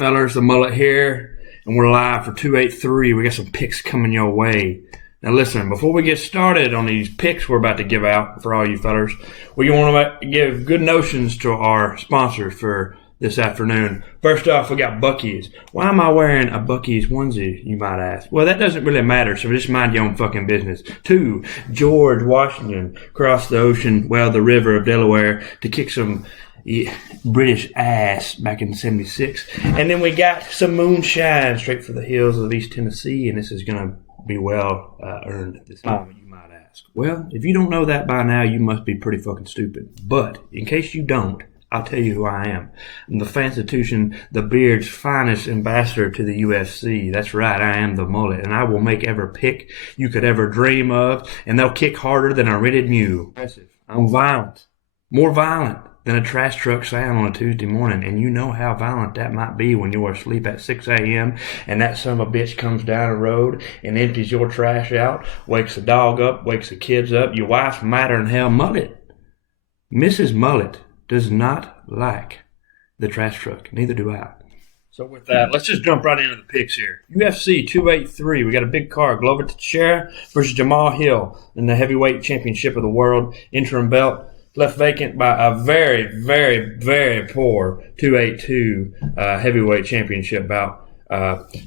fellas, the Mullet here, and we're live for 283. We got some picks coming your way. Now listen, before we get started on these picks we're about to give out for all you fellas, we want to give good notions to our sponsors for this afternoon. First off, we got Buc-ee's. Why am I wearing a Buc-ee's onesie, you might ask? Well, that doesn't really matter, so just mind your own fucking business. 2, George Washington crossed the ocean, well, the river of Delaware, to kick some British ass back in '76. And then we got some moonshine straight for the hills of East Tennessee, and this is going to be well earned at this moment, you might ask. Well, if you don't know that by now, you must be pretty fucking stupid. But in case you don't, I'll tell you who I am. I'm the Fanstitution, the Beard's finest ambassador to the UFC. That's right, I am the Mullet, and I will make every pick you could ever dream of, and they'll kick harder than a rented mule. I'm violent, more violent than a trash truck sound on a Tuesday morning, and you know how violent that might be when you're asleep at 6 a.m. and that son of a bitch comes down the road and empties your trash out, wakes the dog up, wakes the kids up, your wife's madder than hell. Mullet, Mrs. Mullet, does not like the trash truck. Neither do I. So with that, let's just jump right into the picks here. UFC 283. We got a big card. Glover Teixeira versus Jamal Hill in the heavyweight championship of the world. Interim belt left vacant by a very, very, very poor 282 heavyweight championship bout.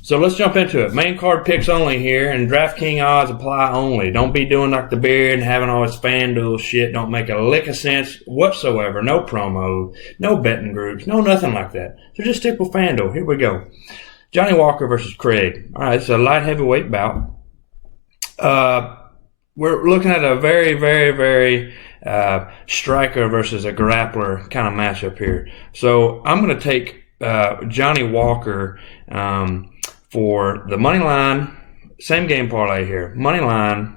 So let's jump into it. Main card picks only here, and DraftKings odds apply only. Don't be doing like the Beard and having all this FanDuel shit. Don't make a lick of sense whatsoever. No promo, no betting groups, no nothing like that. So just stick with FanDuel. Here we go. Johnny Walker versus Craig. All right, it's a light heavyweight bout. We're looking at a very, very, very striker versus a grappler kind of matchup here. So I'm going to take Johnny Walker for the money line. Same game parlay here. Money line,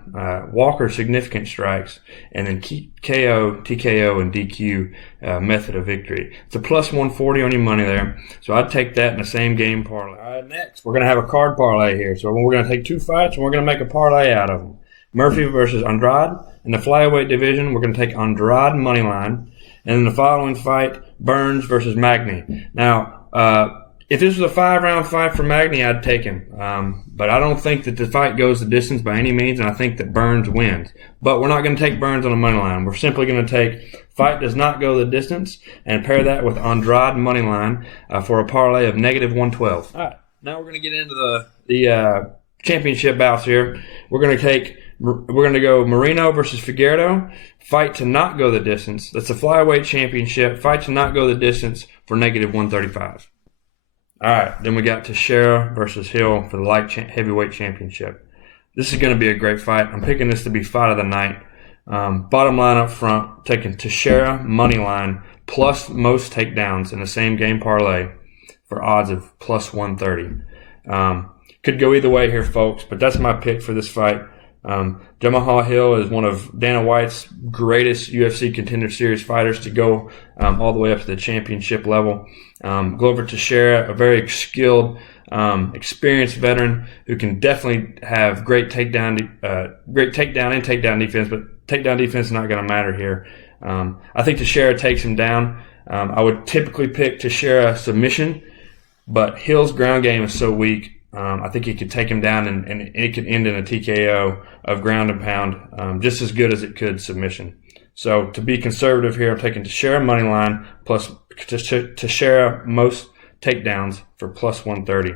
Walker significant strikes, and then KO, TKO, and DQ method of victory. It's a plus 140 on your money there. So I'd take that in the same game parlay. All right, next we're going to have a card parlay here. So we're going to take 2 fights and we're going to make a parlay out of them. Murphy versus Andrade. In the flyweight division, we're going to take Andrade money line. And in the following fight, Burns versus Magny. Now, if this was a 5-round fight for Magny, I'd take him. But I don't think that the fight goes the distance by any means, and I think that Burns wins. But we're not going to take Burns on the money line. We're simply going to take fight does not go the distance and pair that with Andrade money line for a parlay of negative 112. All right, now we're going to get into the championship bouts here. We're going to go Moreno versus Figueiredo. Fight to not go the distance. That's a flyweight championship. Fight to not go the distance for negative 135. All right, then we got Teixeira versus Hill for the light heavyweight championship. This is going to be a great fight. I'm picking this to be fight of the night. Bottom line up front, taking Teixeira money line plus most takedowns in the same game parlay for odds of plus 130. Could go either way here, folks, but that's my pick for this fight. Jamal Hill is one of Dana White's greatest UFC Contender Series fighters to go all the way up to the championship level. Glover Teixeira, a very skilled, experienced veteran who can definitely have great takedown and takedown defense, but takedown defense is not going to matter here. I think Teixeira takes him down. I would typically pick Teixeira submission, but Hill's ground game is so weak. I think he could take him down, and it could end in a TKO of ground and pound, just as good as it could submission. So to be conservative here, I'm taking Teixeira money line plus Teixeira most takedowns for plus 130.